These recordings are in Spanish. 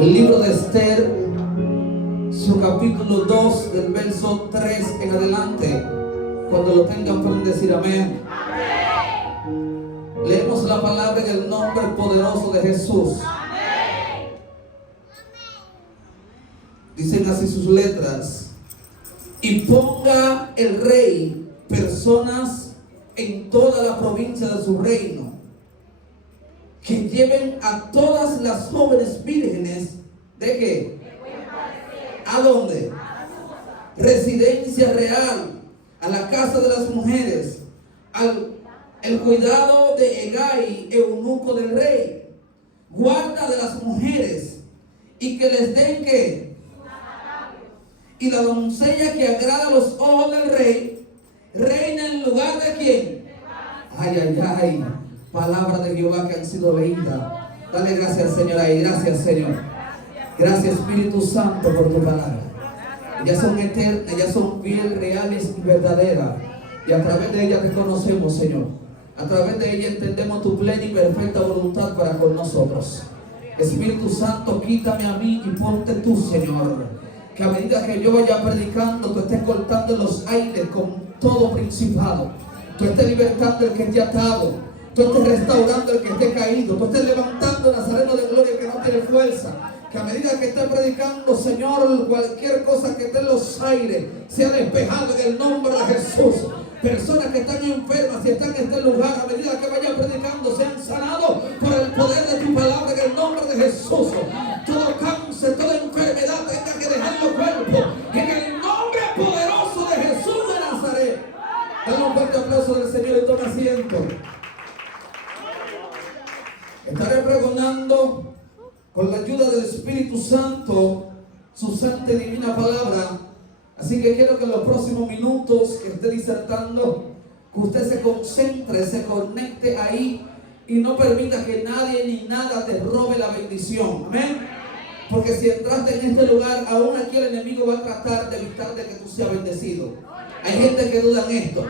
El libro de Esther, su capítulo 2, del verso 3 en adelante. Cuando lo tengan pueden decir amén. Leemos la palabra en el nombre poderoso de Jesús. Dicen así sus letras: y ponga el rey personas en toda la provincia de su reino, que lleven a todas las jóvenes vírgenes, ¿de qué? ¿A dónde? Residencia real, a la casa de las mujeres, el cuidado de Hegai, eunuco del rey, guarda de las mujeres, y que les den ¿qué? Y la doncella que agrada a los ojos del rey, reina en lugar de ¿quién? Ay, ay, ay. Palabra de Jehová que han sido leídas. Dale gracias, Señor, ahí. Gracias, Señor. Gracias, Espíritu Santo, por tu palabra. Ellas son eternas, ellas son fieles, reales y verdaderas. Y a través de ellas te conocemos, Señor. A través de ellas entendemos tu plena y perfecta voluntad para con nosotros. Espíritu Santo, quítame a mí y ponte tú, Señor. Que a medida que yo vaya predicando, tú estés cortando los aires con todo principado. Tú estés libertando el que esté atado. Tú estés restaurando el que esté caído. Tú estés levantando Nazareno de gloria que no tiene fuerza. Que a medida que estés predicando, Señor, cualquier cosa que esté en los aires sea despejado en el nombre de Jesús. Personas que están enfermas y están en este lugar, a medida que vayan predicando, sean sanados por el poder de tu palabra en el nombre de Jesús. Todo cáncer, toda enfermedad tenga que dejar los cuerpos en el nombre poderoso de Jesús de Nazaret. Dale un fuerte aplauso del Señor y toma asiento. Estaré pregonando con la ayuda del Espíritu Santo su santa y divina palabra. Así que quiero que en los próximos minutos que esté disertando, que usted se concentre, se conecte ahí y no permita que nadie ni nada te robe la bendición. Amén. Porque si entraste en este lugar, aún aquí el enemigo va a tratar de evitar de que tú seas bendecido. Hay gente que duda en esto.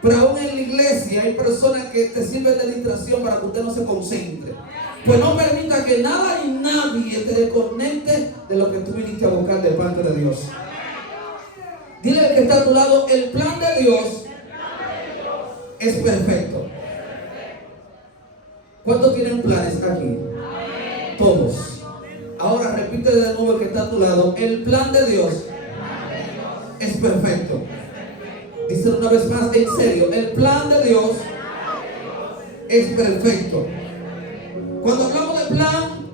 Pero aún en la iglesia hay personas que te sirven de distracción para que usted no se concentre. Pues no permita que nada y nadie te desconecte de lo que tú viniste a buscar de parte de Dios. Dile al que está a tu lado: el plan de Dios es perfecto. ¿Cuántos tienen planes aquí? Todos. Ahora repite de nuevo el que está a tu lado: el plan de Dios es perfecto. Dice una vez más, en serio, el plan de Dios es perfecto. Cuando hablamos de plan,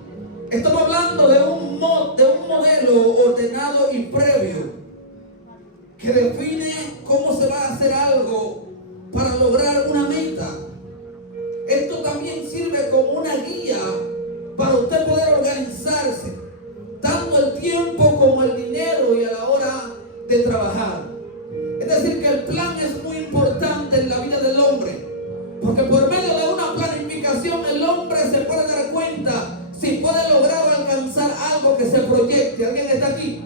estamos hablando de un modelo ordenado y previo que define cómo se va a hacer algo para lograr una meta. Esto también sirve como una guía para usted poder organizarse, tanto el tiempo como el dinero y a la hora de trabajar. Es decir, que el plan es muy importante en la vida del hombre, porque por medio de una planificación el hombre se puede dar cuenta si puede lograr o alcanzar algo que se proyecte. ¿Alguien está aquí?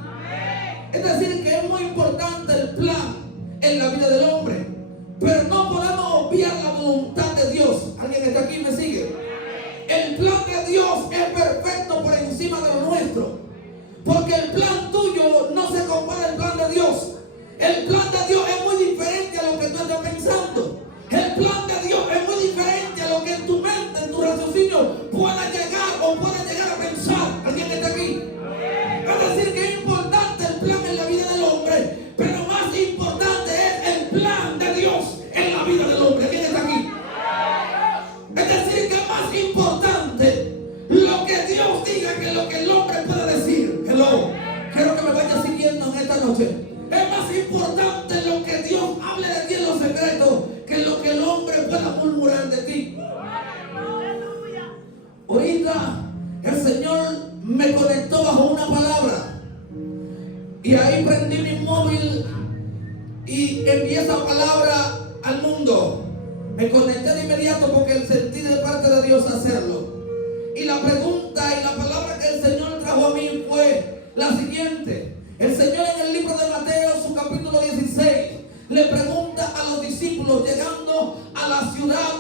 Es decir, que es muy importante el plan en la vida del hombre, pero no podemos obviar la voluntad de Dios. ¿Alguien está aquí y me sigue? El plan de Dios es perfecto por encima de lo nuestro, porque el plan tuyo no se compara al plan de Dios. El plan de Dios es muy diferente a lo que tú estás pensando. El plan de Dios es muy diferente a lo que en tu mente, en tu raciocinio pueda llegar o pueda llegar a pensar. ¿Alguien está aquí? Es decir, que es importante el plan en la vida del hombre, pero más importante es el plan de Dios en la vida del hombre. ¿Quién está aquí? Es decir, que es más importante lo que Dios diga que lo que el hombre pueda decir. Hello. Quiero que me vaya siguiendo en esta noche. Es más importante lo que Dios hable de ti en los secretos que lo que el hombre pueda murmurar de ti. Ahorita el Señor me conectó bajo una palabra y ahí prendí mi móvil y envié esa palabra al mundo. Me conecté de inmediato porque sentí de parte de Dios hacerlo. Y la pregunta y la palabra que el Señor trajo a mí fue la siguiente. El Señor en el libro de Mateo, su capítulo 16, le pregunta a los discípulos llegando a la ciudad,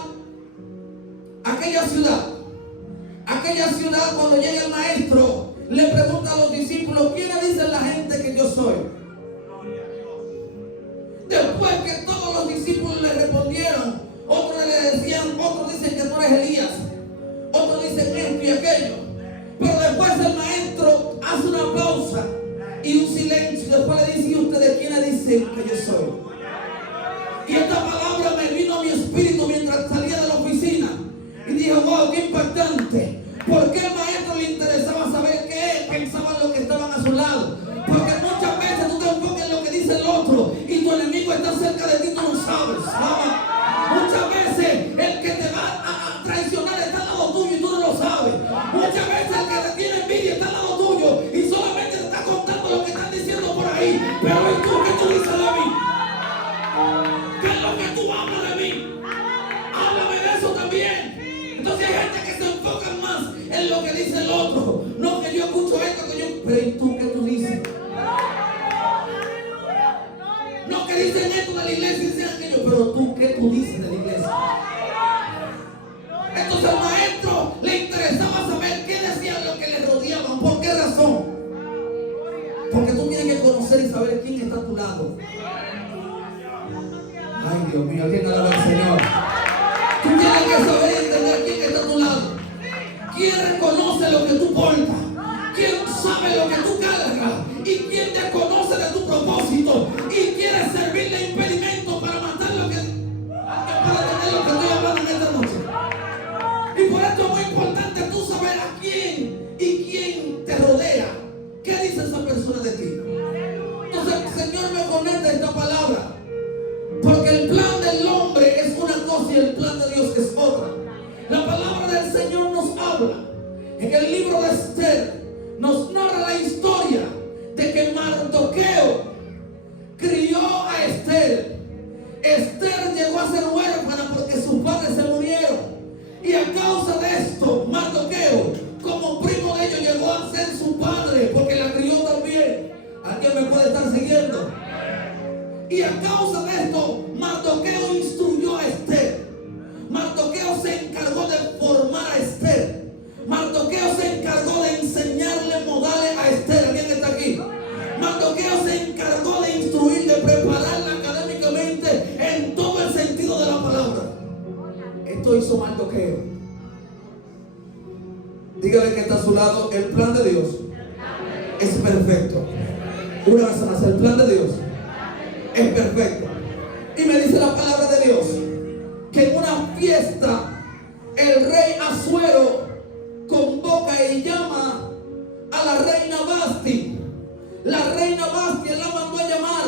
aquella ciudad cuando llega el maestro le pregunta a los discípulos: ¿quiénes dicen la gente que yo soy? Después que todos los discípulos le respondieron, otros le decían, otros dicen que tú eres Elías, otros dicen esto y aquello. Pero después el maestro hace una pausa y un silencio, y después le dice: ¿y ustedes quiénes dicen que yo soy? Y esta palabra me vino a mi espíritu mientras salía de la oficina. Y dije: wow, qué impactante. ¿Por qué al maestro le interesaba saber qué pensaban los que estaban a su lado? Porque muchas veces tú te enfocas en lo que dice el otro y tu enemigo está cerca de ti, tú no sabes. Muchas veces el que te va a traicionar está al lado tuyo y tú no lo sabes. Muchas veces el que te tiene envidia está al lado tuyo y solamente te está contando lo que están diciendo por ahí. Pero ¿y tú qué tú dices de mí? ¿Qué es lo que tú hablas de mí? Háblame de eso también. Entonces hay gente que se enfoca más en lo que dice el otro. No, que yo escucho esto, que yo... Pero ¿y tú qué tú dices? No, que dicen esto de la iglesia y dicen aquello. Pero tú, ¿qué tú dices de la iglesia? Entonces al maestro le interesaba saber qué decían los que le rodeaban. ¿Por qué razón? Porque tú tienes que conocer y saber quién está a tu lado. Ay, Dios mío, ¿quién alaba al Señor? Tú tienes que saber y entender quién está a tu lado. ¿Quién reconoce lo que tú portas? ¿Quién sabe lo que tú cargas? ¿Y quién te conoce de tu propósito? ¿Y quiere servir de impedimento para matar lo que... para tener lo que estoy hablando en esta noche? Y por esto es muy importante tú saber a quién y quién te rodea. ¿Qué dice esa persona de ti? Entonces el Señor me conecta esta palabra. Porque el plan del hombre es una cosa y el plan de Dios es otra. La palabra del Señor nos habla. En el libro de Esther nos narra la historia de que Mardoqueo crió a Esther. Esther llegó a ser huérfana porque sus padres se murieron. Y a causa de esto, Mardoqueo, como primo de ellos, llegó a ser su padre porque la crió también. ¿Alguien me puede estar siguiendo? Y a causa de esto, Mardoqueo instruyó a Esther. Mardoqueo se encargó de formar a Esther. Mardoqueo se encargó de enseñarle modales a Esther. ¿Alguien está aquí? Mardoqueo se encargó de instruir, de prepararla académicamente en todo el sentido de la palabra. Esto hizo Mardoqueo. Dígale que está a su lado: el plan de Dios es perfecto. Una vez más, el plan de Dios es perfecto. Y me dice la palabra de Dios que en una fiesta el rey Asuero convoca y llama a la reina Vasti. La reina Vasti la mandó a llamar.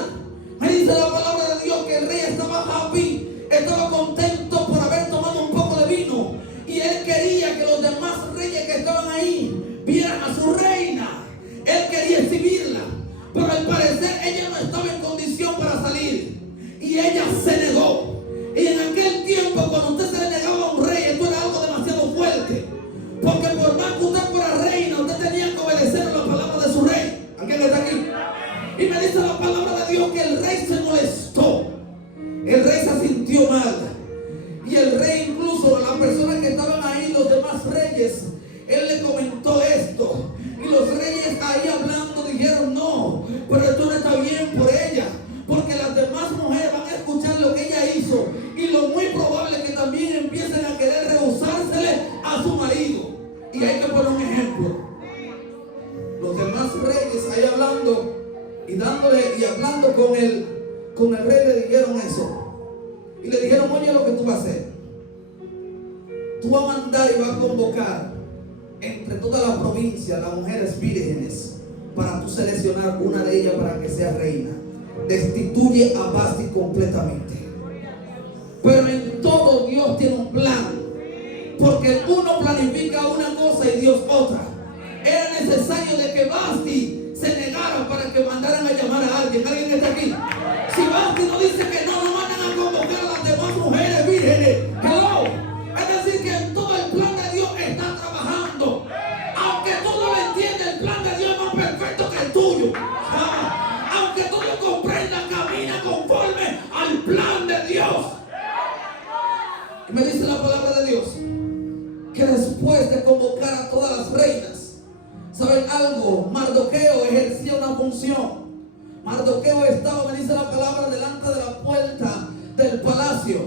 Me dice la palabra de Dios que el rey estaba happy, estaba contento por haber tomado un poco de vino, y él quería que los demás reyes que estaban ahí vieran a su reina. Él quería exhibirla, pero al parecer ella no estaba en condición para salir y ella se negó. Y en aquel tiempo, cuando usted se le negaba a un rey, esto era algo demasiado fuerte, porque por más que usted fuera reina, usted tenía que obedecer a la palabra de su rey. ¿Alguien está aquí? Y me dice la palabra de Dios que el rey se molestó, el rey se sintió mal, y el rey, incluso las personas que estaban ahí, los demás reyes, él le comentó esto. Y los reyes ahí hablando dijeron: no, pero esto no está bien por ella, porque las demás mujeres van a escuchar lo que ella hizo, y lo muy probable es que también empiecen a querer rehusársele a su marido. Y hay que poner un ejemplo. Los demás reyes ahí hablando y dándole y hablando con el rey, le dijeron eso. Y le dijeron: oye, lo que tú vas a hacer, tú vas a mandar y vas a convocar entre toda la provincia las mujeres vírgenes para tú seleccionar una de ellas para que sea reina. Destituye a Vasti completamente. Pero en todo Dios tiene un plan, porque uno planifica una cosa y Dios otra. Era necesario de que Vasti se negara para que mandaran a llamar a alguien. ¿Alguien está aquí? Si Vasti no dice que no, no mandan a convocar a las demás mujeres vírgenes. Hello. Es decir, que en todo el plan de Dios está trabajando. Aunque tú no lo entiendes, el plan de Dios es más perfecto que el tuyo. Aunque tú lo comprendas, camina conforme al plan de Dios. Y me dice la palabra de Dios que después de convocar a todas las reinas, ¿saben algo? función. Mardoqueo estaba, me dice la palabra, delante de la puerta del palacio.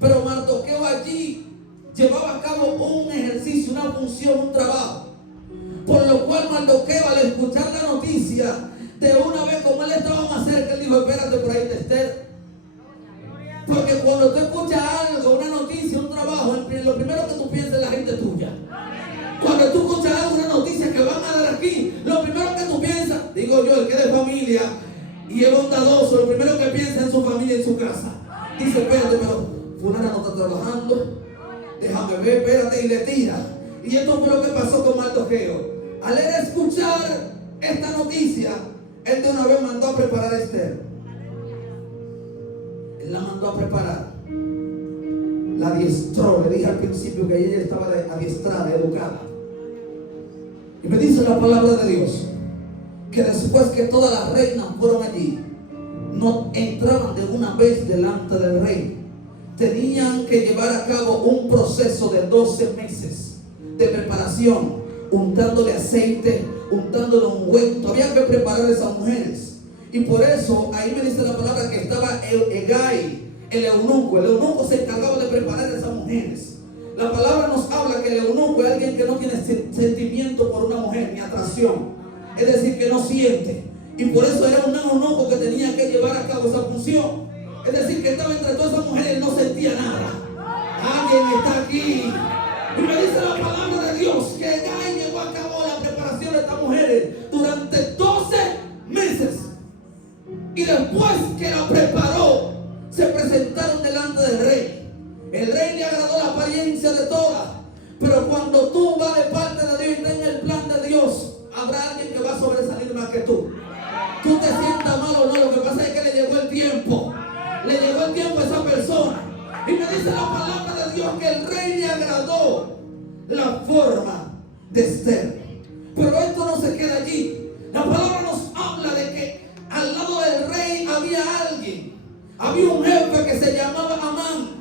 Pero Mardoqueo allí llevaba a cabo un ejercicio, una función, un trabajo. Por lo cual Mardoqueo, al escuchar la noticia, de una vez, como él estaba más cerca, él dijo: espérate, por ahí te Esther. Porque cuando tú escuchas algo, una noticia, un trabajo, lo primero que tú piensas es la gente tuya. Cuando tú escuchas algo, una noticia que van a dar aquí, lo primero que tú piensas, digo yo, el que es de familia y es bondadoso, lo primero que piensa es en su familia, en su casa. Dice: espérate, pero fulana no está trabajando, déjame ver, espérate, y le tira. Y esto fue lo que pasó con Mardoqueo. Al él escuchar esta noticia, él de una vez mandó a preparar a Esther. Él la mandó a preparar, la adiestró. Le dije al principio que ella estaba adiestrada, educada. Y me dice la palabra de Dios que después que todas las reinas fueron allí, no entraban de una vez delante del rey. Tenían que llevar a cabo un proceso de 12 meses de preparación, untándole aceite, untándole ungüento. Había que preparar a esas mujeres. Y por eso ahí me dice la palabra que estaba Hegai, el eunuco. El eunuco se encargaba de preparar a esas mujeres. La palabra nos habla que el eunuco es alguien que no tiene sentimiento por una mujer, ni atracción. Es decir, que no siente. Y por eso era un eunuco que tenía que llevar a cabo esa función. Es decir, que estaba entre todas esas mujeres y no sentía nada. Alguien está aquí. Y me dice la palabra de Dios que Hegai llevó a cabo la preparación de estas mujeres durante 12 meses. Y después que la preparó, se presentaron delante del rey. El rey le agradó la apariencia de todas. Pero cuando tú vas de parte de Dios y estás en el plan de Dios, habrá alguien que va a sobresalir más que tú. Tú te sientas mal o no, lo que pasa es que le llegó el tiempo. Le llegó el tiempo a esa persona. Y me dice la palabra de Dios que el rey le agradó la forma de Esther. Pero esto no se queda allí. La palabra nos habla de que al lado del rey había alguien. Había un jefe que se llamaba Amán.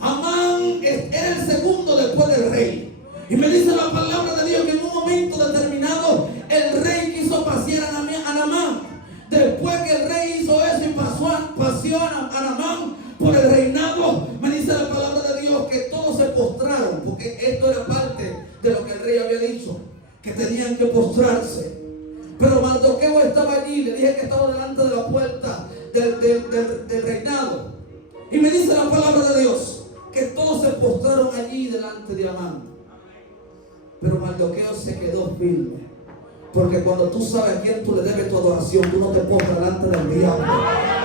Amán era el segundo después del rey. Y me dice la palabra de Dios que en un momento determinado el rey quiso pasear a Naamán. Después que el rey hizo eso y paseó a Naamán por el reinado, me dice la palabra de Dios que todos se postraron, porque esto era parte de lo que el rey había dicho, que tenían que postrarse. Pero Mardoqueo estaba allí, le dije que estaba delante de la puerta del reinado. Y me dice la palabra de Dios que todos se postraron allí delante de Amán. Pero Mardoqueo se quedó firme. Porque cuando tú sabes a quién tú le debes tu adoración, tú no te postras delante del diablo.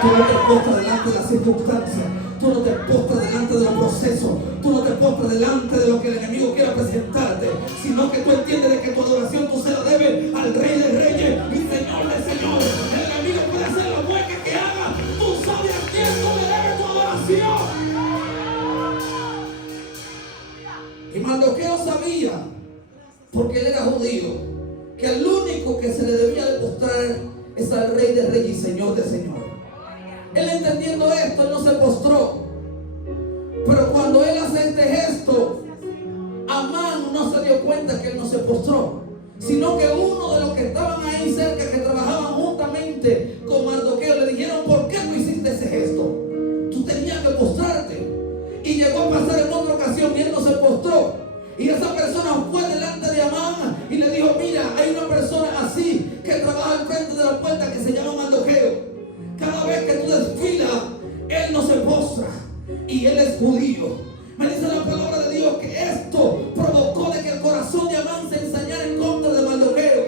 Tú no te postras delante de las circunstancias. Tú no te postras delante de los procesos. Tú no te postras delante de lo que el enemigo quiera presentarte. Sino que tú entiendes de que tu adoración tú se la debes al Rey de Reyes y Señor de Señores. El enemigo puede hacer la mueca que haga. Tú sabes a quién tú le debes tu adoración. Y Mardoqueo sabía, porque él era judío, que el único que se le debía de postrar es al Rey de Reyes y Señor de Señores. Él, entendiendo esto, él no se postró. Pero cuando él hace este gesto, Amán no se dio cuenta que él no se postró, sino que uno de los que estaban ahí cerca, que trabajaban juntamente con Mardoqueo, le dijeron: ¿por qué no hiciste ese gesto? Tú tenías que postrarte. Y llegó a pasar en otra ocasión y él no se postró. Y esa persona fue delante de Amán y le dijo: mira, hay una persona así que trabaja al frente de la puerta que se llama Mardoqueo. Cada vez que tú desfilas, él no se postra y él es judío. Me dice la palabra de Dios que esto provocó de que el corazón de Amán se ensañara en contra de Mardoqueo.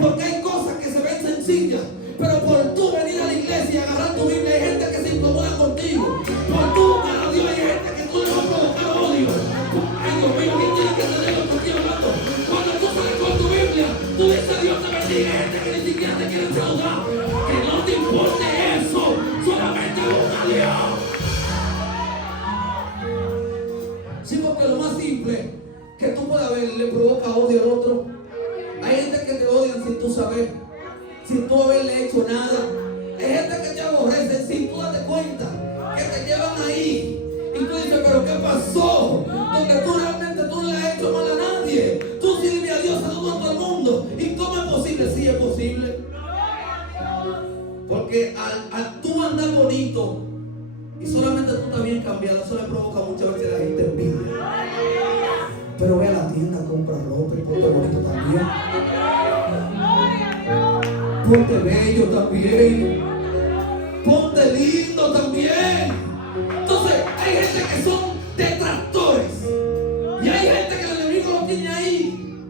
Porque hay cosas que se ven sencillas, pero por tú venir a la iglesia y agarrar tu Biblia, hay gente que se incomoda contigo. Por tú buscar a Dios, hay gente que tú le vas a provocar odio. Ay, Dios mío, ¿quién tiene que tener lo que estoy hablando? Cuando tú sales con tu Biblia, tú dices: Dios te bendiga. Hay gente que ni siquiera te quiere saludar. Que no te importe eso, solamente busca a Dios. Sí, porque lo más simple que tú puedas ver le provoca odio al otro. Hay gente que te odian sin tú saber, sin tú haberle hecho nada. Hay gente que te aborrece sin tú darte cuenta, que te llevan ahí. Y tú dices: ¿pero qué pasó? Donde tú realmente tú no le has hecho mal a nadie. Tú sirves a Dios, saludas a todo el mundo. ¿Y cómo es posible? Sí, es posible. Porque al tú andar bonito y solamente tú estás bien cambiado, eso le provoca muchas veces a la gente envidia. Pero ve a la tienda, compra ropa y ponte bonito también. Ponte bello también. Ponte lindo también. Entonces hay gente que son detractores. Y hay gente que el enemigo lo tiene ahí.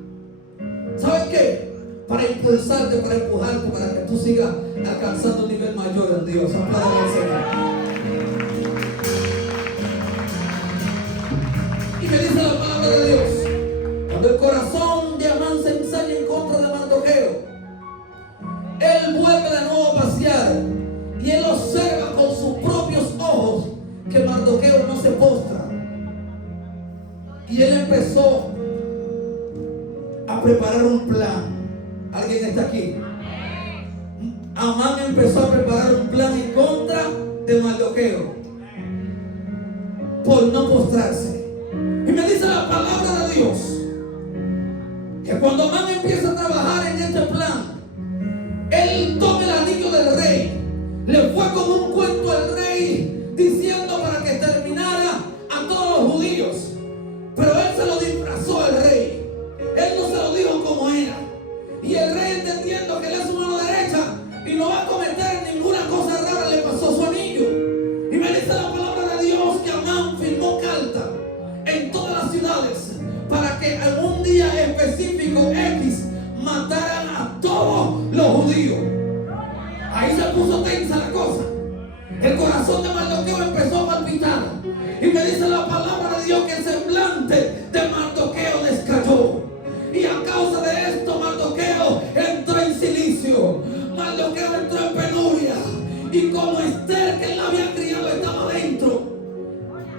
¿Sabes qué? Para impulsarte, para empujarte, para que tú sigas alcanzando un nivel mayor en Dios. Aplaudan al Señor. Y me dice la palabra de Dios: cuando el corazón de Amán se ensaña en contra de Mardoqueo, él vuelve de nuevo a pasear y él observa con sus propios ojos que Mardoqueo no se postra. Y él empezó a preparar un plan. ¿Alguien está aquí? Amán empezó a preparar un plan en contra de Mardoqueo por no postrarse. Y me dice la palabra de Dios que cuando Amán empieza a trabajar en este plan, él toma el anillo del rey, le fue con un cuento al rey diciendo para que terminara a todos los judíos, pero él se lo disfrazó al rey. Él no se lo dijo como era. Y el rey, entendiendo que él es su mano derecha y no va a cometer ninguna cosa rara, le pasó su anillo. Y me dice la palabra de Dios que Amán firmó carta en todas las ciudades para que en un día específico X mataran a todos los judíos. Ahí se puso tensa la cosa. El corazón de Mardoqueo empezó a palpitar. Y me dice la palabra de Dios que el semblante de Mardoqueo descayó. Y a causa de esto Mardoqueo entró en silicio. Mardoqueo entró en penuria. Y como Esther, que él la había criado, estaba dentro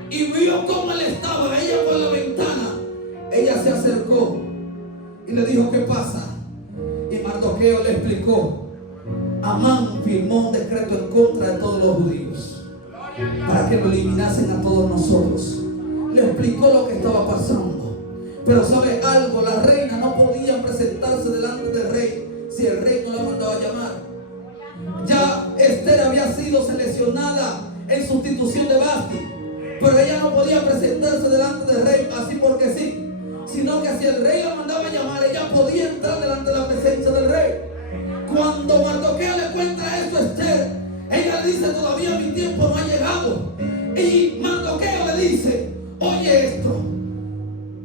y vio cómo él estaba, ella por la ventana, ella se acercó y le dijo: ¿qué pasa? Y Mardoqueo le explicó. Amán firmó un decreto en contra de todos los judíos para que lo eliminasen a todos nosotros. Le explicó lo que estaba pasando. Pero ¿sabe algo? La reina no podía presentarse delante del rey si el rey no la mandaba a llamar. Ya Esther había sido seleccionada en sustitución de Basti, pero ella no podía presentarse delante del rey así porque sí, sino que si el rey la mandaba a llamar, ella podía entrar delante de la presencia del rey. Cuando Mardoqueo le cuenta esto a Esther, ella le dice: todavía mi tiempo no ha llegado. Y Mardoqueo le dice: oye esto,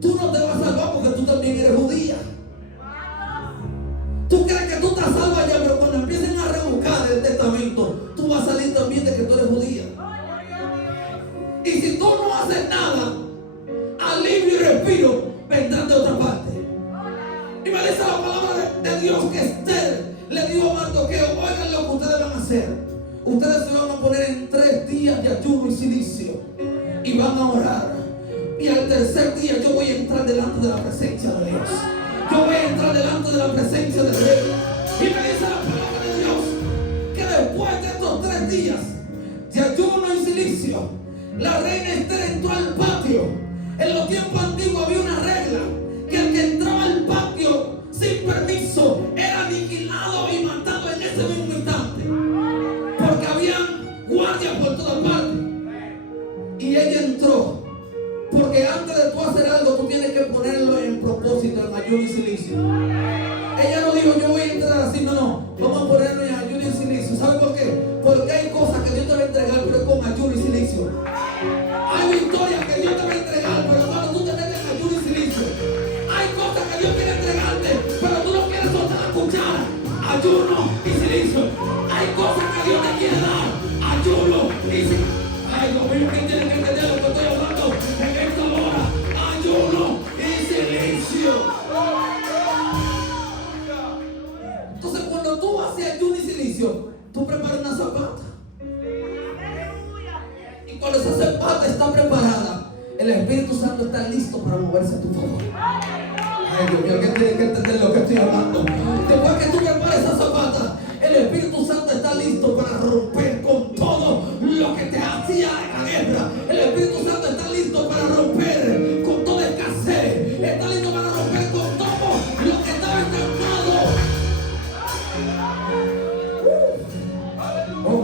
tú no te vas a salvar porque tú también eres judía. Tú crees que tú estás salva ya, pero cuando empiecen a rebuscar el testamento, tú vas a salir también de que tú eres judía. Y si tú no haces nada, alivio y respiro vendrán de otra parte. Y me dice la palabra de Dios que Esther le dijo a Mardoqueo: oigan lo que ustedes van a hacer. Ustedes se van a poner en 3 días de ayuno y silicio y van a orar. Y al tercer día yo voy a entrar delante de la presencia de Dios. Yo voy a entrar delante de la presencia del rey. Y me dice la palabra de Dios que después de estos 3 días de ayuno y silicio, la reina Esther entró al patio. En los tiempos antiguos había una regla, que el que entraba al patio sin permiso era aniquilado y matado en ese mismo instante, porque habían guardias por todas partes. Y ella entró, porque antes de tú hacer algo, tú tienes que ponerlo en propósito, en ayuno y silicio. Ella no dijo: yo voy a entrar así, no, vamos a ponerlo en ayuno y silicio. ¿Sabe por qué? Porque hay cosas que Dios te va a entregar, pero es con ayuno y silicio. Hay victorias que Dios te va a entregar, pero cuando tú te metes en ayuno y silicio. Hay cosas que Dios quiere entregarte, pero tú no quieres soltar la cuchara. Ayuno y silicio. Hay cosas que Dios te quiere dar. Ayuno y silicio. Ay, Dios mío, ¿quién tiene que entender lo que estoy hablando en esta hora? Ayuno y silicio. Entonces, cuando tú haces ayuno y silicio, tú preparas una zapata. Y cuando esa zapata está preparada, el Espíritu Santo está listo para moverse a tu favor. Ay, Dios mío, ¿alguien tiene que entender lo que estoy hablando? Después que tú prepares esa zapata, el Espíritu Santo está listo para romper con todo lo que te hacía en la guerra. El Espíritu Santo está listo para romper con toda escasez. Está listo para romper con todo lo que estaba estancado.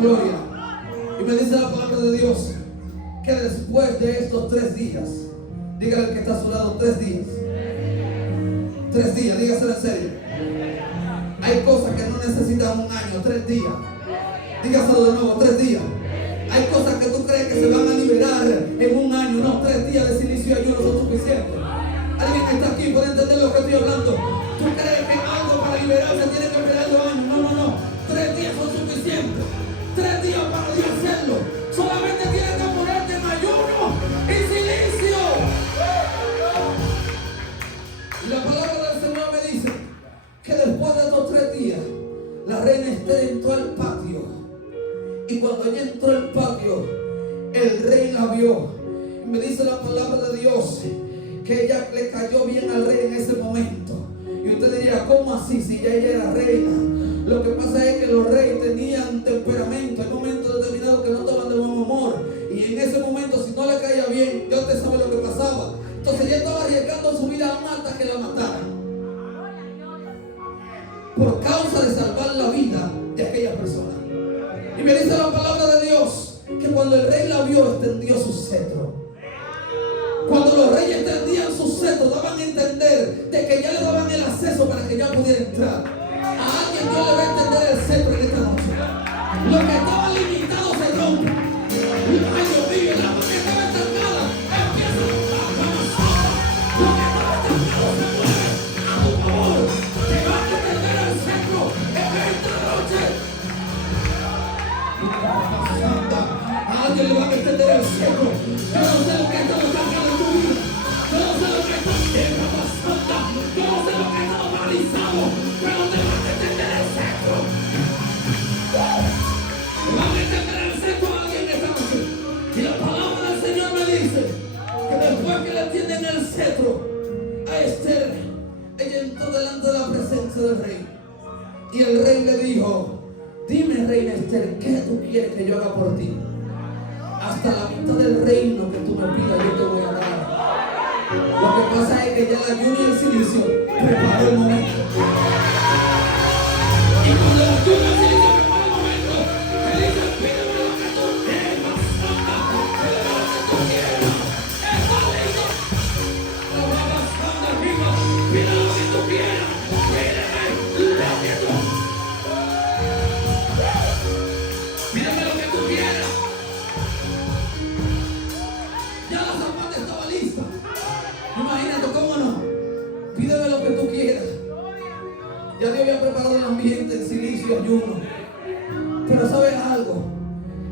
gloria. Y me dice la palabra de Dios que después de estos 3 días, dígale al que está a su lado, 3 días. 3 días, dígaselo en serio. Hay cosas que no necesitan un año, 3 días. Dígaselo de nuevo, 3 días. Hay cosas que tú crees que se van a liberar en un año. No, 3 días de silicio y ayuno son suficientes. Alguien está aquí, puede entender lo que estoy hablando. Tú crees que algo para liberarse tiene que esperar 2 años. No, no, no. 3 días son suficientes. 3 días para Dios hacerlo. Solamente tienes que ponerte en ayuno y silicio. Y la palabra del Señor me dice que después de estos 3 días, la reina Esther entró al patio. Y cuando ella entró al patio, el rey la vio. Y me dice la palabra de Dios que ella le cayó bien al rey en ese momento. Y usted diría, ¿cómo así? Si ya ella era reina. Lo que pasa es que los reyes tenían temperamento. Hay momentos determinados que no estaban de buen humor. Y en ese momento, si no le caía bien, ya usted sabe lo que pasaba. Entonces ella estaba arriesgando su vida aún hasta que la mataran, por causa de salvar la vida de aquella persona. Y me dice la palabra de Dios que cuando el rey la vio, extendió su cetro. Cuando los reyes extendían su cetro, daban a entender de que ya le daban el acceso para que ya pudiera entrar. A alguien Dios le va a extender el cetro en esta noche. Lo que estaba limitado se rompe. Ay, Dios mío, la mano que estaba estancada empieza a avanzar. Lo que estaba estancado se mueve a tu favor. Te va a extender el cetro en esta noche. A alguien le va a extender el cetro. Yo no sé lo que está pasando en tu vida. Yo no sé lo que está pasando. Yo no sé lo que está paralizado. Pero te va a extender el cetro. Le va a extender el cetro a alguien esta noche. Y la palabra del Señor me dice que después que le tienden el cetro a Esther, ella entró delante de la presencia del rey. Y el rey le dijo, dime, reina Esther, ¿qué tú quieres que yo haga por ti? Hasta la mitad del reino que tú me pidas, yo te voy a dar. Lo que pasa es que ya el ayuno y el silicio preparó el momento. Y cuando el ayuno y el silicio preparó el momento, te dice, pídeme lo que tú quieras. Pídeme lo que tú quieras. Está listo. Lo va pasando arriba. Pídeme lo que tú quieras. Pídeme lo que tú quieras. Pídeme lo que tú quieras. Ya la zapata estaba lista. Imagínate, ¿cómo no? Pídeme lo que tú quieras. Ya Dios había preparado el ambiente, el silicio y ayuno. Pero ¿sabes algo?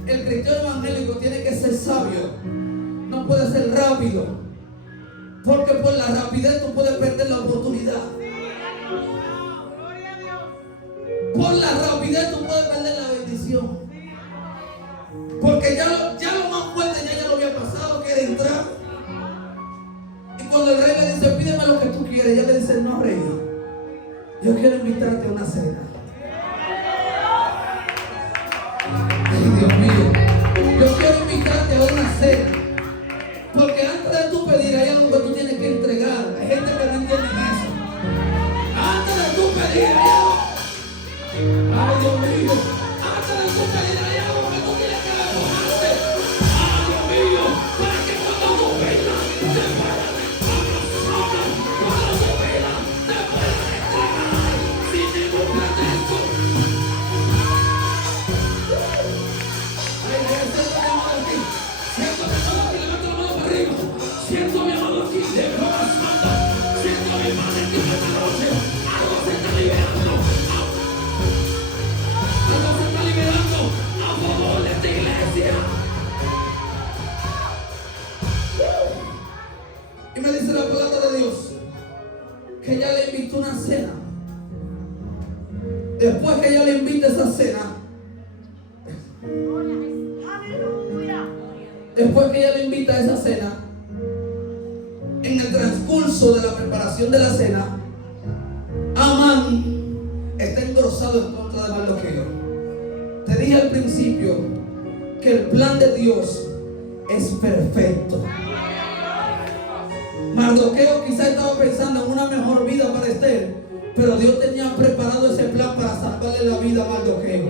El cristiano evangélico tiene que ser sabio. No puede ser rápido. Porque por la rapidez tú puedes perder la oportunidad. Por la rapidez tú puedes perder la bendición. Porque ya lo más fuerte ya lo había pasado, que era entrar. Y cuando el rey le dice, pídeme lo que tú quieres, ella le dice, no, rey, yo quiero invitarte a una cena. Ay, Dios mío, yo quiero invitarte a una cena. Porque antes de tú pedir, hay algo que tú tienes que entregar. Hay gente que no entiende eso. Antes de tú pedir, hay algo. Ay, Dios mío, antes de tú pedir, hay algo que tú tienes que devorarte. Ay, Dios mío, para que cuando tú pidas, te puedan abrazar. Cuando tú pidas, te puedan entregar sin ningún pretexto. Ay, siento mi amado aquí. Siento mi amado aquí. Levanta la mano para arriba. Siento mi amado aquí. De broma santa. Siento mi madre aquí esta noche. Algo se está liberando. Algo se está liberando a favor de esta iglesia. Y me dice la palabra de Dios que ella le invitó una cena. Después que ella le invita esa cena, después que ella le invita a esa cena, en el transcurso de la preparación de la cena, Amán está engrosado en contra de Mardoqueo. Te dije al principio que el plan de Dios es perfecto. Mardoqueo quizá estaba pensando en una mejor vida para Esther, pero Dios tenía preparado ese plan para salvarle la vida a Mardoqueo.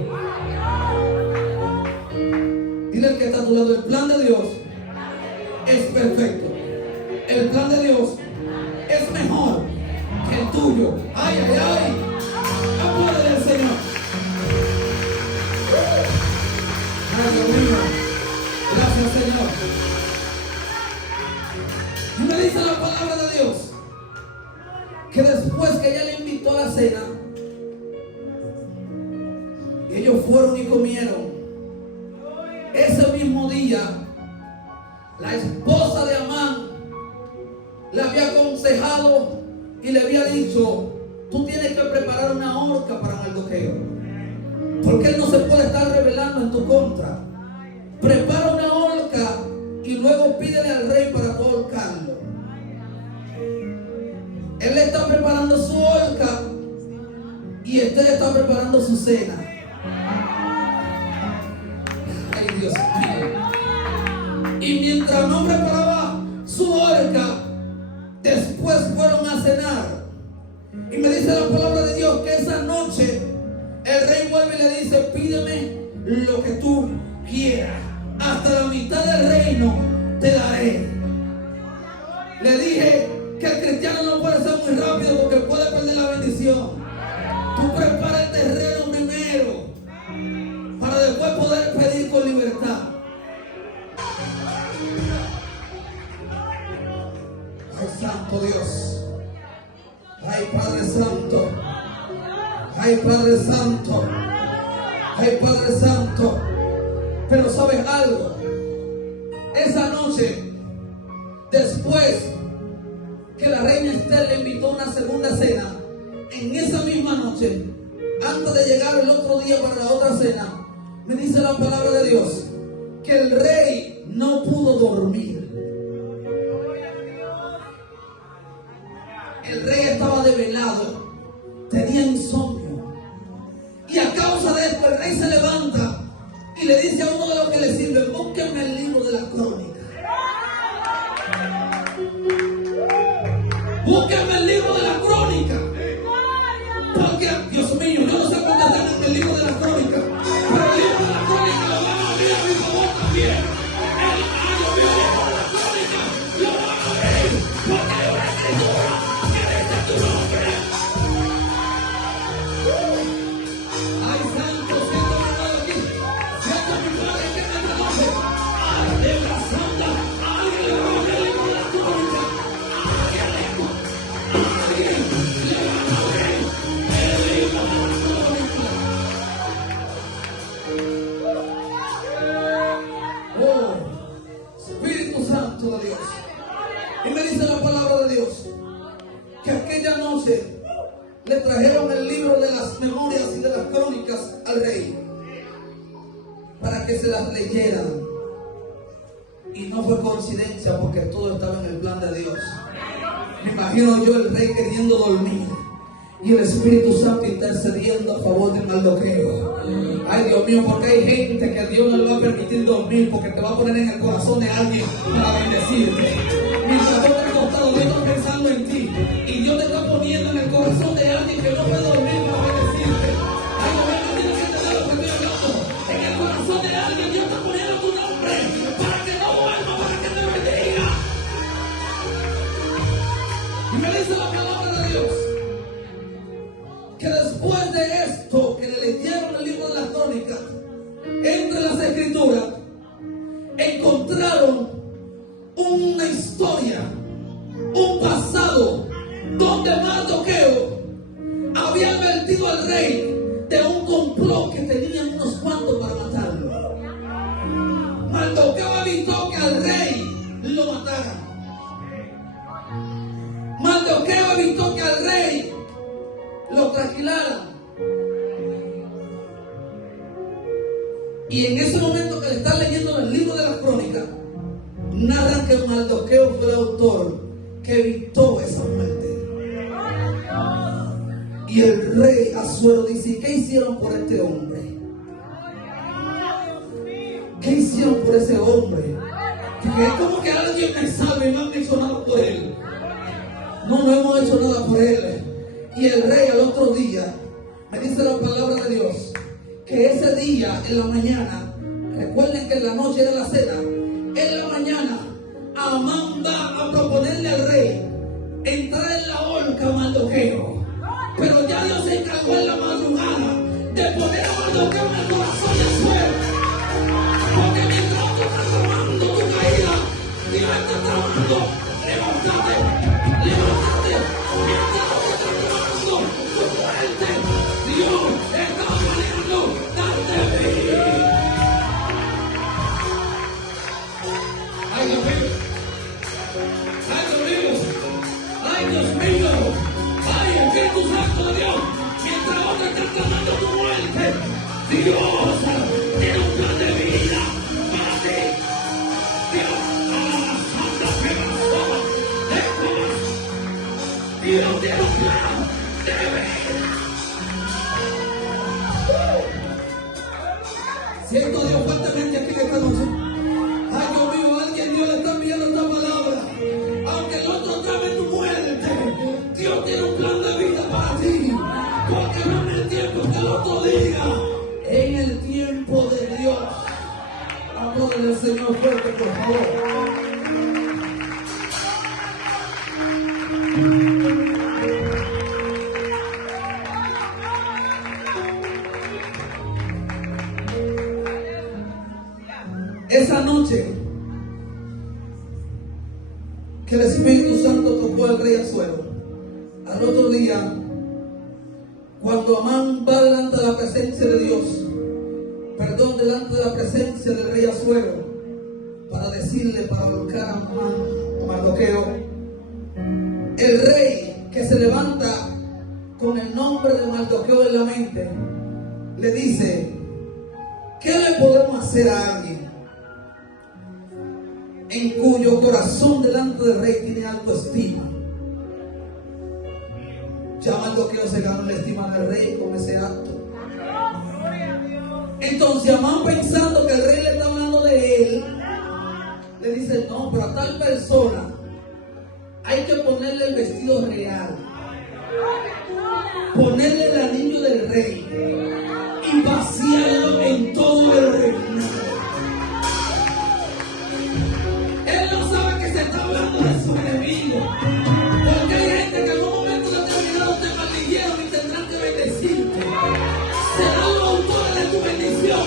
tu lado, el plan de Dios es perfecto. El plan de Dios es mejor que el tuyo. Ay, ay, ay. Apláudele al Señor. Aleluya. Gracias, Señor. Y me dice la palabra de Dios que después que ella le invitó a la cena, y ellos fueron y comieron, ese mismo día la esposa de Amán le había aconsejado y le había dicho: tú tienes que preparar una horca para Mardoqueo, porque él no se puede estar rebelando en tu contra. Prepara una horca y luego pídele al rey para tú ahorcarlo. Él está preparando su horca y Esther está preparando su cena. Ay, Dios mío. Y mientras no preparaba su horca, después fueron a cenar. Y me dice la palabra de Dios que esa noche el rey vuelve y le dice: pídeme lo que tú quieras, hasta la mitad del reino te daré. Le dije que el cristiano no puede ser muy rápido porque puede perder la bendición. Tú prepara el terreno primero para después poder pedir con libertad. Ay, Santo Dios. Ay, Padre Santo. Ay, Padre Santo. Ay, Padre Santo. Pero ¿sabes algo? Esa noche, después que la reina Esther le invitó a una segunda cena, en esa misma noche, antes de llegar el otro día para la otra cena, me dice la palabra de Dios que el rey no pudo dormir. El rey estaba desvelado, tenía insomnio. Y a causa de esto, el rey se levanta y le dice a uno de los que le sirven: búsquenme el libro de la crónica. Búsquenme el libro de la crónica. Porque, Dios mío, yo no sé cuándo están en el libro de la crónica, pero el libro de la crónica lo van a abrir a mi favor también. El libro de la crónica lo van a abrir, porque hay una escritura que dice tu nombre. Ay, santo, siento mi padre aquí. Siento mi padre que me conoce. Ay, en la santa, alguien le va a abrir el libro de la crónica. Alguien le va a abrir el libro de la crónica. Oh, Espíritu Santo de Dios. Y me dice la palabra de Dios que aquella noche le trajeron el libro de las memorias y de las crónicas al rey para que se las leyeran. Y no fue coincidencia, porque todo estaba en el plan de Dios. Me imagino yo el rey queriendo dormir y el Espíritu Santo intercediendo a favor de Mardoqueo. Ay, Dios mío, porque hay gente que Dios no le va a permitir dormir, porque te va a poner en el corazón de alguien para bendecirte. Mientras tú estás acostado, Dios está pensando en ti, y Dios te está poniendo en el corazón de alguien que no puede dormir para bendecirte. Ay, Dios mío, tienes que entender lo que estoy hablando. En el corazón de alguien Dios está poniendo tu nombre para que no duerma, para que te bendiga. Y me dice la palabra de Dios que después de esto, que le leyeron el libro de la crónica, entre las escrituras encontraron una historia, un pasado, donde Mardoqueo había advertido al rey de un complot que tenían unos cuantos para matarlo. Mardoqueo evitó que al rey lo mataran. Mardoqueo evitó que al rey lo trasquilaran. Y en ese momento que le están leyendo el libro de la crónica, narran que Mardoqueo fue el autor que evitó esa muerte. Y el rey Asuero dice: ¿qué hicieron por este hombre? ¿Qué hicieron por ese hombre? Que es como que alguien me salve y no han hecho nada por él. No hemos hecho nada por él. Y el rey al otro día, me dice la palabra de Dios, que ese día en la mañana Recuerden que en la noche era la cena. En la mañana, Amán va a proponerle al rey entrar en la horca a Mardoqueo. Pero ya Dios se encargó en la madrugada de poner a Mardoqueo en el corazón del suelo. Porque mientras tú estás tomando tu caída, Dios está trabajando. Levántate, levántate. Mientras tú estás tomando tu muerte, Dios está planeando darte vida. Ay, Dios mío. Ay, Dios mío. Ay, Dios mío. Ay, Espíritu Santo de Dios. Mientras otros están clamando tu muerte, Dios tiene un plan de vida para ti. Dios, Santa Pegasola, Dios tiene un plan de vida. Siento a Dios fuertemente aquí en esta noche. Ay, Dios mío, alguien Dios le está enviando esta palabra. Aunque el otro trabe tu muerte, Dios tiene un plan de vida para ti. Porque no en el tiempo que el otro diga, en el tiempo de Dios. Aplaudan al Señor fuerte, por favor. Esa noche que el Espíritu Santo tocó al rey Asuero, al otro día, cuando Amán va delante de la presencia de Dios, delante de la presencia del rey Asuero, para decirle, para ahorcar a Mardoqueo, el rey que se levanta con el nombre de Mardoqueo en la mente, le dice: ¿qué le podemos hacer a alguien en cuyo corazón delante del rey tiene autoestima? Ya Mardoqueo se ganó la estima del rey con ese acto. Entonces Amán, pensando que el rey le está hablando de él, le dice: no, pero a tal persona hay que ponerle el vestido real, ponerle el anillo del rey y vaciarlo en todo el reino. Él no sabe que se está hablando de su enemigo, porque hay gente que en un momento determinado te maldicieron y tendrán que bendecirte. Serán los autores de tu bendición.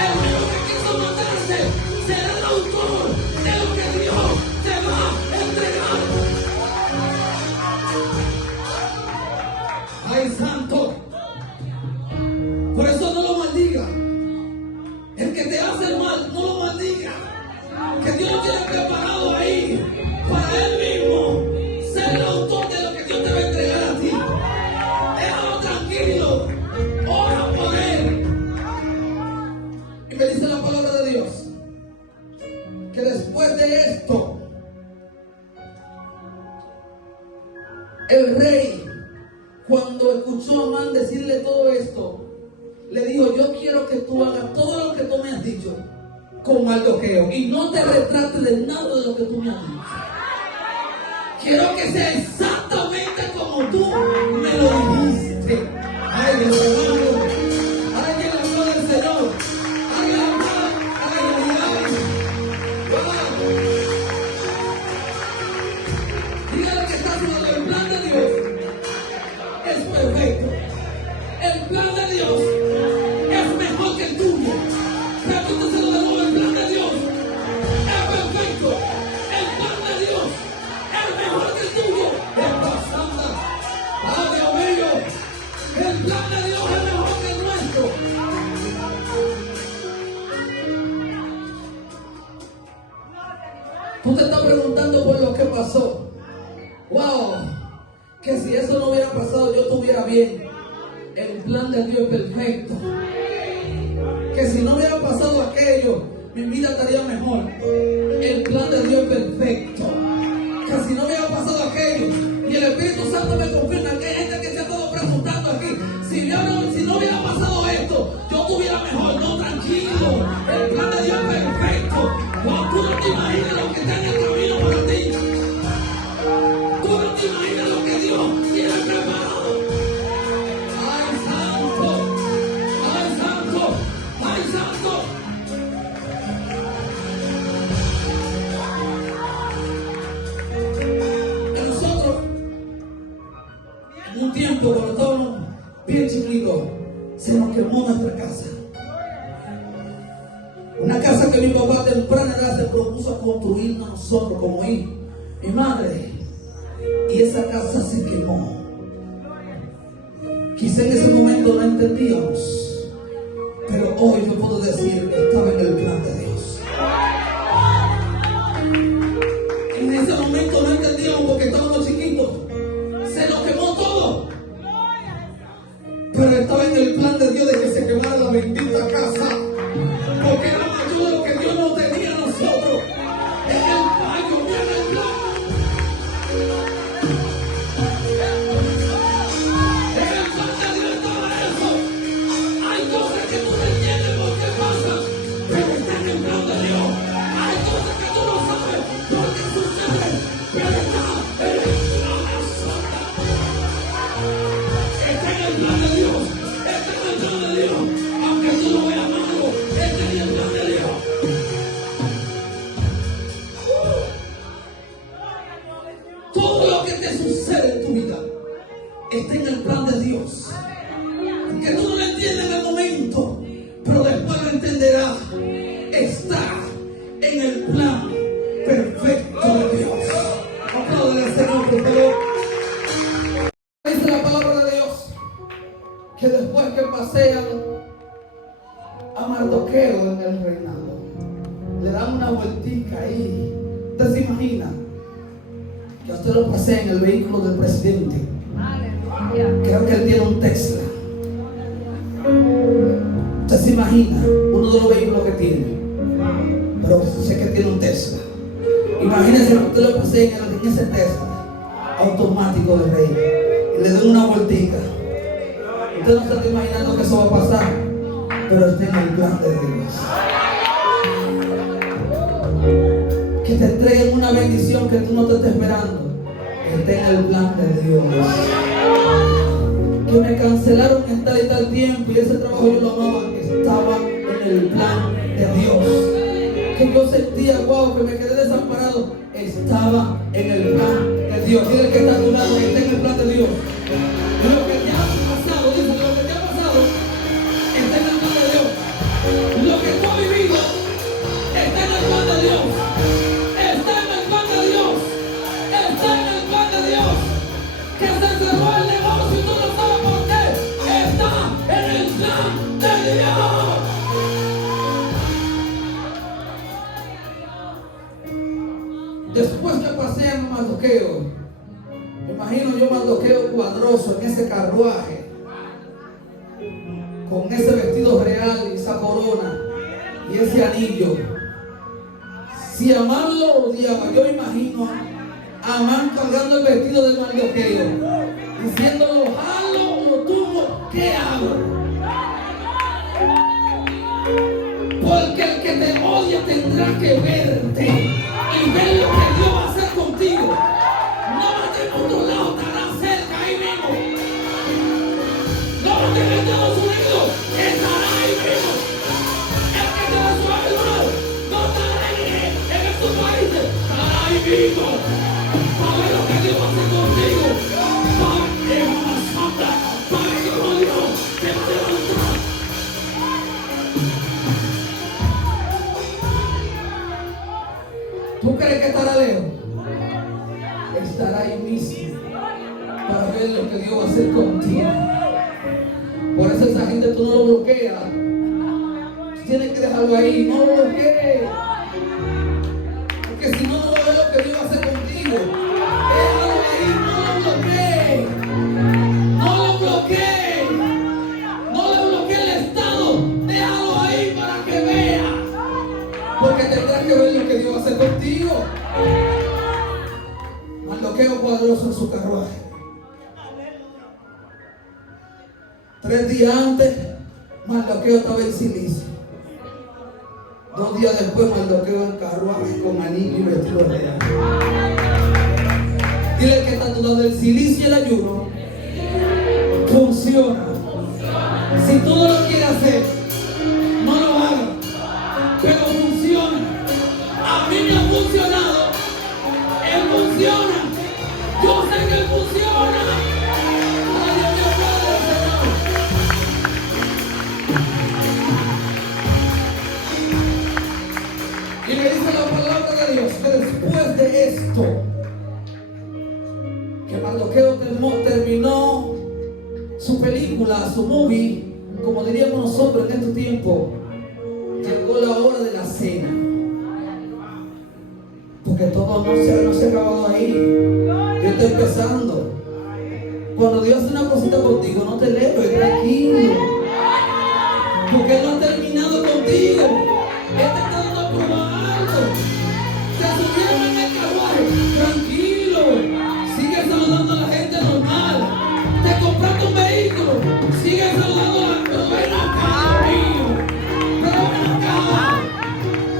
El mismo que quiso matarte será el autor de lo que Dios te va a entregar. Ay, santo. Por eso no lo maldiga. El que te hace el mal, no lo maldiga. Que Dios lo tiene preparado ahí para Él mismo ser el autor de lo que Dios te va a entregar a ti. Déjalo tranquilo. Ora por Él. Y me dice la palabra de Dios que después de esto, el rey, cuando escuchó a Amán decirle todo esto, le dijo: yo quiero que tú hagas todo lo que tú me has dicho con Mardoqueo y no te retrates de nada de lo que tú me has dicho. Quiero que sea exactamente como tú me lo dijiste. Ay, Dios mío. Alguien habló del Señor. Alguien habló a la realidad. Wow. Dígale que está haciendo el plan de Dios. Es perfecto. El plan de Dios es mejor que el tuyo. Pregúnteselo de nuevo: el plan de Dios es perfecto. El plan de Dios es mejor que el tuyo. Es bastante. ¡Ah, Dios mío! El plan de Dios es mejor que el nuestro. Tú te estás preguntando por lo que pasó. ¡Wow! Que si eso no hubiera pasado, yo estuviera bien. El plan de Dios es perfecto. Que si no hubiera pasado aquello, mi vida estaría mejor. El plan de Dios es perfecto. Que si no hubiera pasado aquello, y el Espíritu Santo me confirma que hay gente que se ha estado preguntando aquí: si no hubiera pasado esto, yo estuviera mejor. No, tranquilo. El plan de Dios es perfecto. Cuando tú no te imaginas lo que está en el camino para ti. Tú no te imaginas lo que Dios tiene preparado. ¡Ay, santo! ¡Ay, santo! ¡Ay, santo! bien chiquito, se nos quemó nuestra casa. Una casa que mi papá a temprana edad se propuso construirnos nosotros como hijos, mi madre. Y esa casa se quemó. Quizá en ese momento no entendíamos, pero hoy yo puedo decir que estaba en el plan de Dios. En ese momento no entendíamos porque estábamos chiquitos. Se nos quemó todo. Pero estaba en el plan de Dios de que se quemara la bendita casa. Porque era mayor de lo que Dios nos tenía a nosotros. En el fallo, en el plan. En el plan de Dios estaba eso. Hay cosas que tú no entiendes por qué pasan, pero está en el plan de Dios. Hay cosas que tú no sabes por qué suceden, pero está en el plan de Dios. Está en el plan de Dios. Está en el plan de Dios. Aunque tú lo veas malo, está en el plan de Dios. Todo lo que te sucede en tu vida está en el plan de Dios. Que tú no lo entiendes en el momento, pero después lo entenderás. Está en el plan perfecto de Dios. Apláudale al Señor, por favor. Dice la palabra de Dios que después que pasean a Mardoqueo en el reinado, le dan una vueltica ahí. ¿Usted se imagina que usted lo pasea en el vehículo del presidente? Creo que él tiene un Tesla. Usted se imagina uno de los vehículos que tiene, pero sé que tiene un Tesla. Imagínese que usted lo pasea en ese Tesla automático de rey y le den una vueltica. Usted no se está imaginando que eso va a pasar, pero está en el plan de Dios. Que te entreguen una bendición que tú no te estás esperando, está en el plan de Dios. Que me cancelaron en tal y tal tiempo y ese trabajo yo lo amaba, estaba en el plan de Dios. Que yo sentía, wow, que me quedé desamparado, estaba en el plan de Dios. Dile que está a tu lado, que está en el plan de Dios. Lo que te ha pasado, dice, lo que te ha pasado está en el plan de Dios. Lo que tú has vivido está en el plan de Dios. Está en el plan de Dios. Está en el plan de Dios. Que se cerró el negocio y tú no sabes por qué. Está en el plan de Dios. Después que pasean a Mardoqueo, me imagino yo Mardoqueo cuadroso en ese carruaje, con ese vestido real y esa corona y ese anillo. Si Amán lo odiaba, yo imagino a Amán cargando el vestido de Mardoqueo, diciéndolo, jalo, lo tumbo, ¿qué hago? Porque el que te odia tendrá que verte y ver lo que Dios va a hacer contigo. No vete por otro lado, estará cerca ahí mismo. No vete en Estados Unidos, estará ahí mismo. El que te va a suave, hermano, no estará en estos países, estará ahí mismo. Para ver lo que Dios va a hacer contigo. Para ver una santa, para ver cómo Dios te va a levantar. ¿Tú crees que estará lejos? Estará ahí mismo para ver lo que Dios va a hacer contigo. Por eso esa gente tú no lo bloqueas. Tienes que dejarlo ahí, no lo bloquees. Porque si no, no va a ver lo que Dios va a hacer contigo. Déjalo ahí, no lo bloquees. No lo bloquees. No le bloquees el estado. Déjalo ahí para que vea. Porque tendrás que ver lo que Dios va a hacer contigo. Mardoqueo cuadroso en su carruaje. 3 días antes, Mardoqueo estaba en Cilicia. 2 días después, Mardoqueo en carruaje con anillo y vestido real. Dile que está a tu lado, el silicio y el ayuno funciona. Si tú no lo quieres hacer, no lo hagas, pero funciona. A mí me ha funcionado. Él funciona. Yo sé que Él funciona. Ay, Dios mío, Padre, Señor. su movie, como diríamos nosotros en este tiempo, llegó la hora de la cena. Porque todo no se ha acabado ahí. Dios está empezando. Cuando Dios hace una cosita contigo, no te leves, tranquilo. Porque Él no ha terminado contigo. Él te está dando a probar algo. Te subieron en el carruaje, tranquilo. Sigue saludando a la gente normal. Te compraste un vehículo, sigue saludando a la gente. Pero ven acá, mío. Pero ven acá.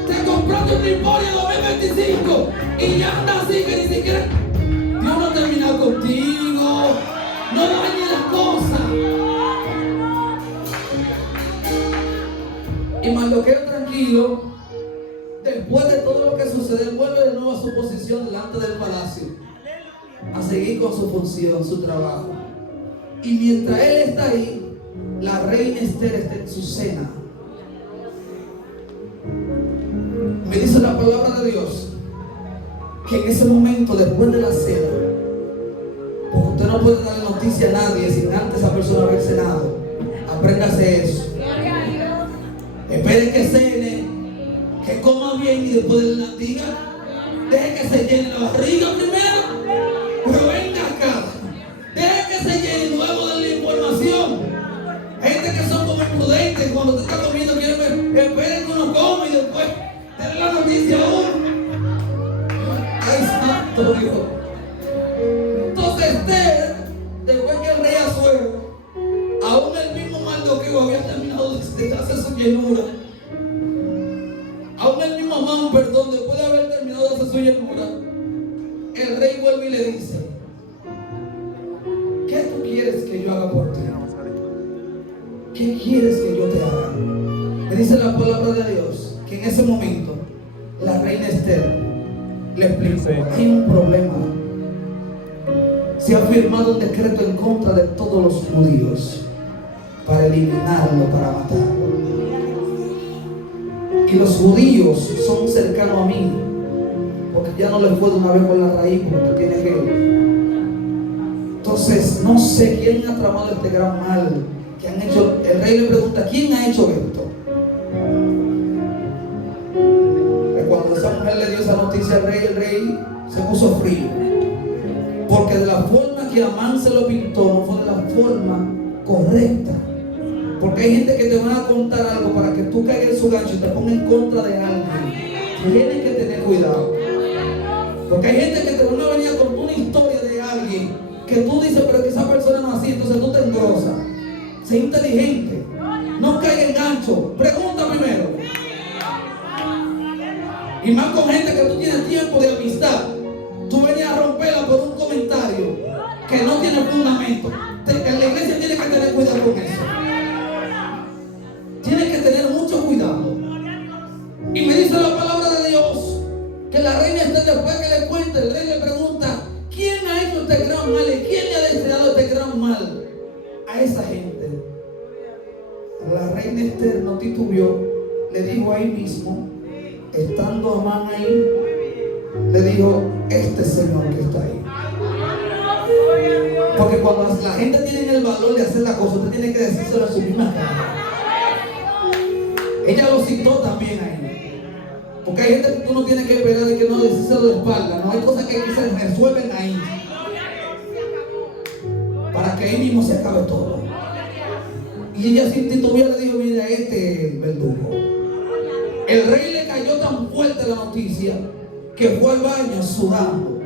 Te compraste un Tripolia 2025 y ya anda así que ni siquiera Dios no ha terminado contigo. No dañes las cosas. Y Mardoqueo tranquilo, después de todo lo que sucede, vuelve de nuevo a su posición delante del palacio, a seguir con su función, su trabajo. Y mientras él está ahí, la reina Esther está en su cena. Me dice la palabra de Dios que en ese momento, después de la cena, porque usted no puede darle noticia a nadie sin antes esa persona haber cenado, apréndase eso. Espere que cene, que coma bien y después de la diga, deje que se llene la barriga primero, pero venga acá, deje que se llene luego de la información. Gente que son como imprudentes, cuando usted está comiendo quieren ver, esperen que uno come y después denle la noticia a uno. Ay, santo Dios. Entonces Esther, después que el rey Asuero, aún el mismo Mardoqueo había terminado de hacer su llenura. Aún el mismo Amán, perdón, después de haber terminado de hacer su llenura, el rey vuelve y le dice: ¿qué tú quieres que yo haga por ti? ¿Qué quieres que yo te haga? Me dice la palabra de Dios que en ese momento la reina Esther le explicó: hay un problema. Se ha firmado un decreto en contra de todos los judíos para eliminarlo, para matarlo. Y los judíos son cercanos a mí, porque ya no les puedo una vez con la raíz, porque tiene que. Entonces, no sé quién ha tramado este gran mal que han hecho. El rey le pregunta: ¿quién ha hecho esto? Y cuando esa mujer le dio esa noticia al rey, el rey se puso frío, porque de la forma que Amán se lo pintó no fue de la forma correcta. Porque hay gente que te van a contar algo para que tú caigas en su gancho y te ponga en contra de alguien. Tienes que tener cuidado. Porque hay gente que te van a venir a contar una historia de alguien que tú dices, pero que esa persona no es así, entonces tú te engrosas. Sé inteligente. No caiga en gancho. Pregunta primero. Y más con gente que tú tienes tiempo de amistad. Tú venías a romperla por un comentario que no tiene fundamento. La iglesia tiene que tener cuidado con eso. Tiene que tener mucho cuidado. Y me dice la palabra de Dios que la reina Esther, después que le cuenta, el rey le pregunta: ¿quién ha hecho este gran mal? ¿Y quién le ha deseado este gran mal a esa gente? La reina Esther no titubeó, le dijo ahí mismo, estando Amán ahí, le dijo: este señor que está ahí. Porque cuando la gente tiene el valor de hacer la cosa, usted tiene que decírselo a su misma cara. Ella lo citó también ahí. Porque hay gente que tú no tienes que pegar y que no decírselo de espalda. No hay cosas que se resuelven ahí, para que ahí mismo se acabe todo. Y ella sin titubear le dijo: mira, este es el verdugo. El rey le cayó tan fuerte la noticia que fue al baño sudando.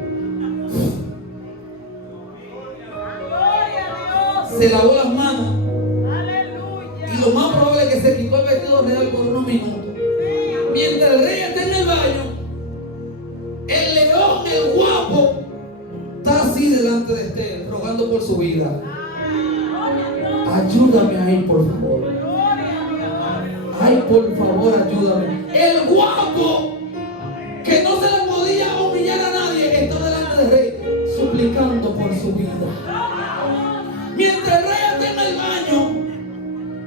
Se lavó las manos. Y lo más probable es que se quitó el vestido real por unos minutos. Mientras el rey está en el baño, el león, el guapo, está así delante de Esther, rogando por su vida. Ayúdame ahí, por favor. Ay, por favor, ayúdame. El guapo, que no se le podía humillar a nadie, está delante del rey, suplicando por su vida. Mientras el rey está en el baño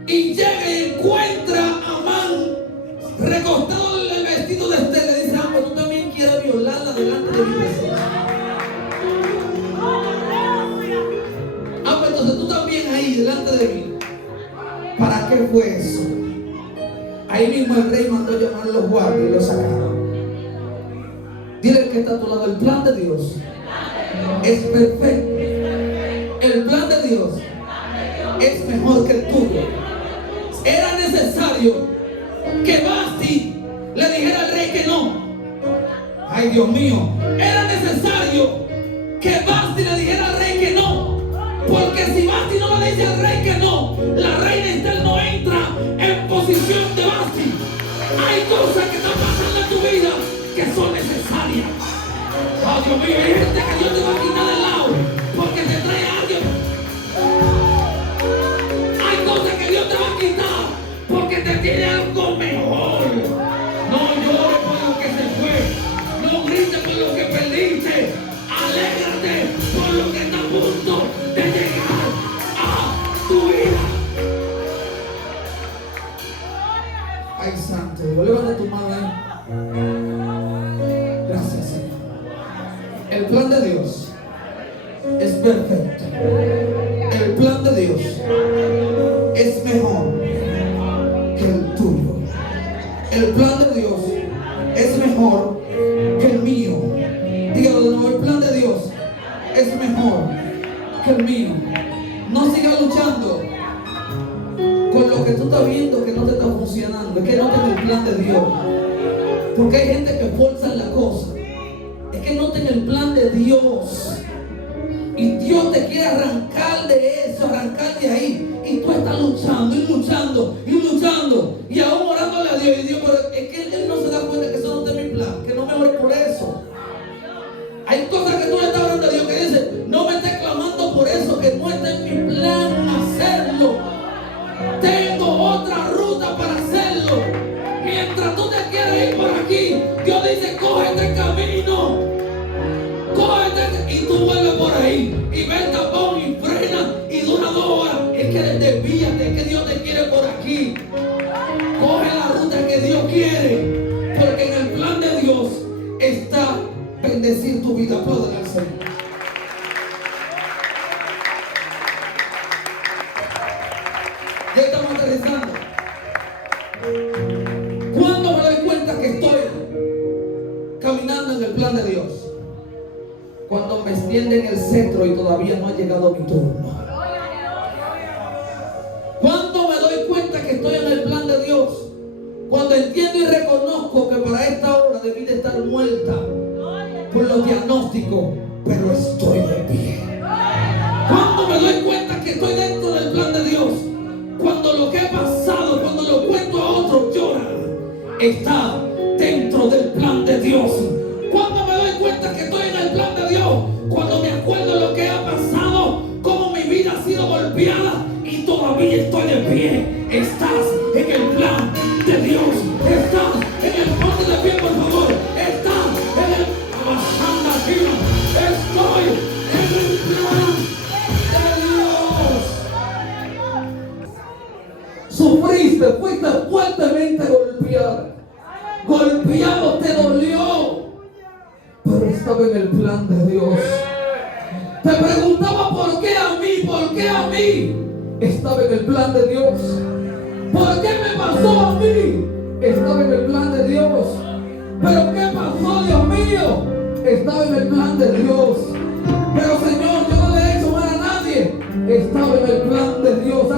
y llega y encuentra a Amán recostado en el vestido de Esther, le dice: pues tú también quieres violarla delante de mi presencia. Pues entonces tú también ahí delante de mí. ¿Para qué fue eso? Ahí mismo el rey mandó llamar a los guardias y los sacaron. Dile al que está a tu lado, el plan de Dios es perfecto. El plan de Dios es mejor que el tuyo. Era necesario que Vasti le dijera al rey que no. Ay, Dios mío. Era necesario que Vasti le dijera al rey que no. Porque si Vasti no le dice al rey que no, la reina Esther no entra en posición de Vasti. Hay cosas que están pasando en tu vida que son necesarias. Oh, Dios mío, hay gente que Dios te va a quitar del lado porque te trae a alguien. Hay cosas que Dios te va a quitar porque te tiene algo mejor. No llores por lo que se fue. No grites por lo que perdiste. Alégrate por lo que está a punto de llegar a tu vida. Ay, santo Dios, levanta tu mano ahí. Gracias, Señor. El plan de Dios es perfecto. El plan de Dios es mejor que el tuyo. El plan de Dios es mejor que el mío. Dígalo de nuevo, el plan de Dios es mejor que el mío. No sigas luchando con lo que tú estás viendo que no te está funcionando. Es que no tengas el plan de Dios. Porque hay gente que fuerza la cosa. Es que no tengas el plan de Dios. Y Dios te quiere arrancar de eso, arrancar de ahí. Y tú estás luchando y luchando y luchando. Y aún orándole a Dios. Y Dios, pero es que Él no se da cuenta que eso no está en mi plan. Que no me ore por eso. Hay cosas que tú le estás orando a Dios que dice, no me estés clamando por eso, que no está en mi plan hacerlo. Tengo otra ruta para hacerlo. Mientras tú te quieres ir por aquí, Dios dice, coge este camino. Cógete y tú vuelves por ahí. Y ve el tapón y frena y dura 2 horas. Es que desvíate, es que Dios te quiere por aquí. Coge la ruta que Dios quiere. Porque en el plan de Dios está bendecir tu vida. Apláudale al Señor. Ya estamos aterrizando. ¿Cuándo me doy cuenta que estoy caminando en el plan de Dios? Cuando me extienden el cetro y todavía no ha llegado mi turno. ¿Cuándo me doy cuenta que estoy en el plan de Dios? Cuando entiendo y reconozco que para esta hora debí de estar muerta por los diagnósticos, pero estoy de pie. Cuando me doy cuenta que estoy dentro del plan de Dios, cuando lo que he pasado, cuando lo cuento a otros lloran, está dentro del plan de Dios. Cuando me doy cuenta que estoy en el plan de Dios, cuando me acuerdo de lo que ha pasado, cómo mi vida ha sido golpeada y todavía estoy de pie. Estás en el plan de Dios. Estás en el ponte de pie, por favor. Estás en el estoy en el plan de Dios. Sufriste, fuiste fuertemente golpeado. Golpeado, te dolió, pero estaba en el plan de Dios. Te preguntaba por qué a mí, por qué a mí. Estaba en el plan de Dios. ¿Por qué me pasó a mí? Estaba en el plan de Dios. ¿Pero qué pasó, Dios mío? Estaba en el plan de Dios. Pero Señor, yo no le he hecho mal a nadie. Estaba en el plan de Dios.